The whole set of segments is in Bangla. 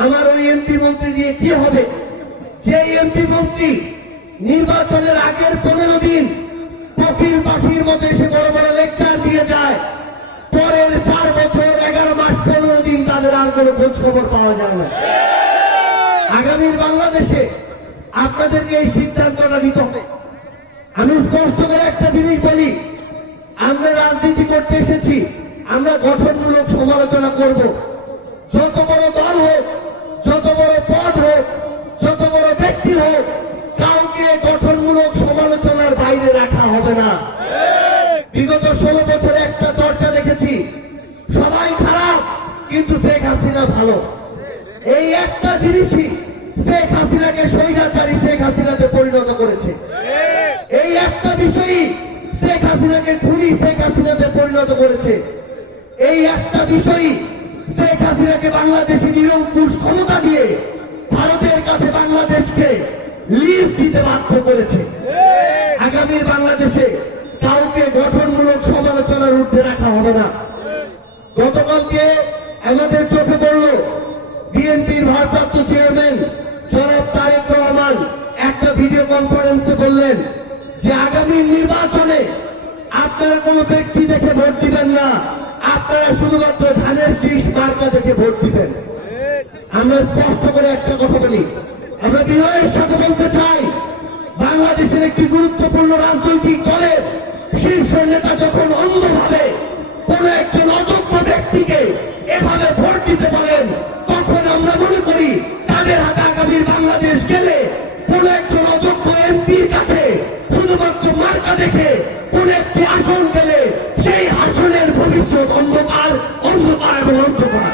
মন্ত্রী দিয়ে কি হবে? যে এমপি মন্ত্রী নির্বাচনের আগের পনেরো দিন কপিল পাখির মতো এসে বড় বড় লেকচার দিয়ে যায়। পরের চার বছর, এগারো মাস, পনেরো দিন তাদের আর কোনো খোঁজ খবর পাওয়া যায় না। আগামী বাংলাদেশে আপনাদেরকে এই সিদ্ধান্তটা নিতে হবে। আমি স্পষ্ট করে একটা জিনিস বলি, আমরা রাজনীতি করতে এসেছি, আমরা গঠনমূলক সমালোচনা করব। যত বড় দল হোক কাউকে গঠনমূলক সমালোচনার বাইরে রাখা হবে না। বিগত ষোলো বছরে একটা চর্চা দেখেছি, সবাই খারাপ, কিন্তু শেখ হাসিনা ভালো। এই একটা জিনিসই শেখ হাসিনাকে স্বৈরাচারী শেখ হাসিনাতে পরিণত করেছে। এই একটা বিষয়ই শেখ হাসিনাকে খুনি শেখ হাসিনাতে পরিণত করেছে। এই একটা বিষয়ই শেখ হাসিনাকে বাংলাদেশে নিরঙ্কুশ ক্ষমতা দিয়ে ভারতের কাছে বাংলাদেশকে লিজ দিতে বাধ্য করেছে। আগামী বাংলাদেশে কাউকে গঠনমূলক সমালোচনার ঊর্ধ্বে রাখা হবে না। গতকালকে আমাদের চোখে পড়ল বিএনপির ভারপ্রাপ্ত চেয়ারম্যান জনাব তারেক রহমান একটা ভিডিও কনফারেন্সে বললেন যে, আগামী নির্বাচনে আপনারা কোনো ব্যক্তি দেখে ভোট দিবেন না। আপনারা শুধুমাত্র ধানের শীষ মার্কা দেখে ভোট দিবেন। আমরা স্পষ্ট করে একটা কথা বলি বলতে চাই, বাংলাদেশের একটি গুরুত্বপূর্ণ রাজনৈতিক দলের শীর্ষ নেতা যখন অন্ধভাবে কোন একজন অযোগ্য ব্যক্তিকে এভাবে ভোট দিতে পারেন, তখন আমরা মনে করি তাদের হাতে আগামীর বাংলাদেশ গেলে কোন একজন অযোগ্য এমপির কাছে শুধুমাত্র মার্কা দেখে কোন একটি আসন গেলে সেই আসনের ভবিষ্যৎ অন্ধকার অন্ধকার এবং অন্ধকার।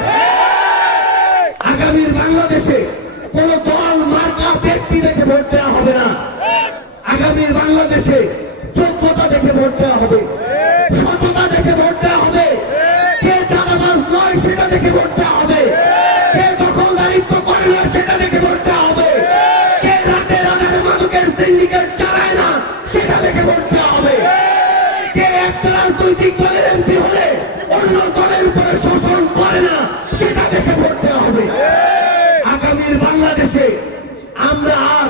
আগামীর বাংলাদেশে কোন ভোট দেওয়া হবে না। আগামীর বাংলাদেশে যোগ্যতা দেখে ভোট দেওয়া হবে। সততা দেখে ভোট দেওয়া হবে। কে নয় সেটা দেখে ভোট দেওয়া হবে। কে দখলদারিত্ব করে না সেটা দেখে ভোট দেওয়া হবে। কে রাতের আধারে মাদকের সিন্ডিকেট চালায় না সেটা দেখে ভোট দেওয়া হবে। কে একটা রাজনৈতিক এমপি হলে অন্য দলের উপরে শোষণ করে না সেটা দেখে ভোট দেওয়া হবে আগামীর বাংলাদেশে আমরা আর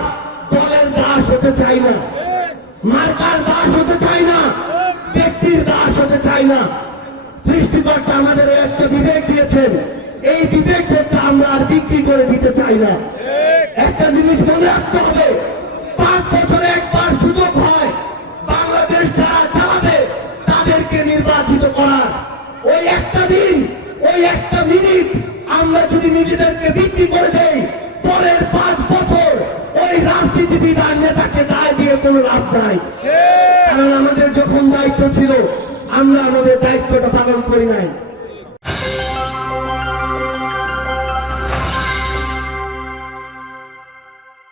দলের দাস হতে চাই না। মার্কার দাস হতে চাই না, ব্যক্তির দাস হতে চাই না। সৃষ্টিকর্তা আমাদের একটা বিবেক দিয়েছেন। এই বিবেকটা আমরা আর বিক্রি করে দিতে চাই না। একটা জিনিস মনে রাখতে হবে, পাঁচ বছরে একবার সুযোগ হয়, বাংলাদেশ যারা চালাবে, তাদেরকে নির্বাচিত করার। ওই একটা দিন, ওই একটা মিনিট আমরা যদি নিজেদেরকে বিক্রি করে দেই কোনো লাভ নাই। কারণ আমাদের যখন দায়িত্ব ছিল আমরা আমাদের দায়িত্বটা পালন করি নাই।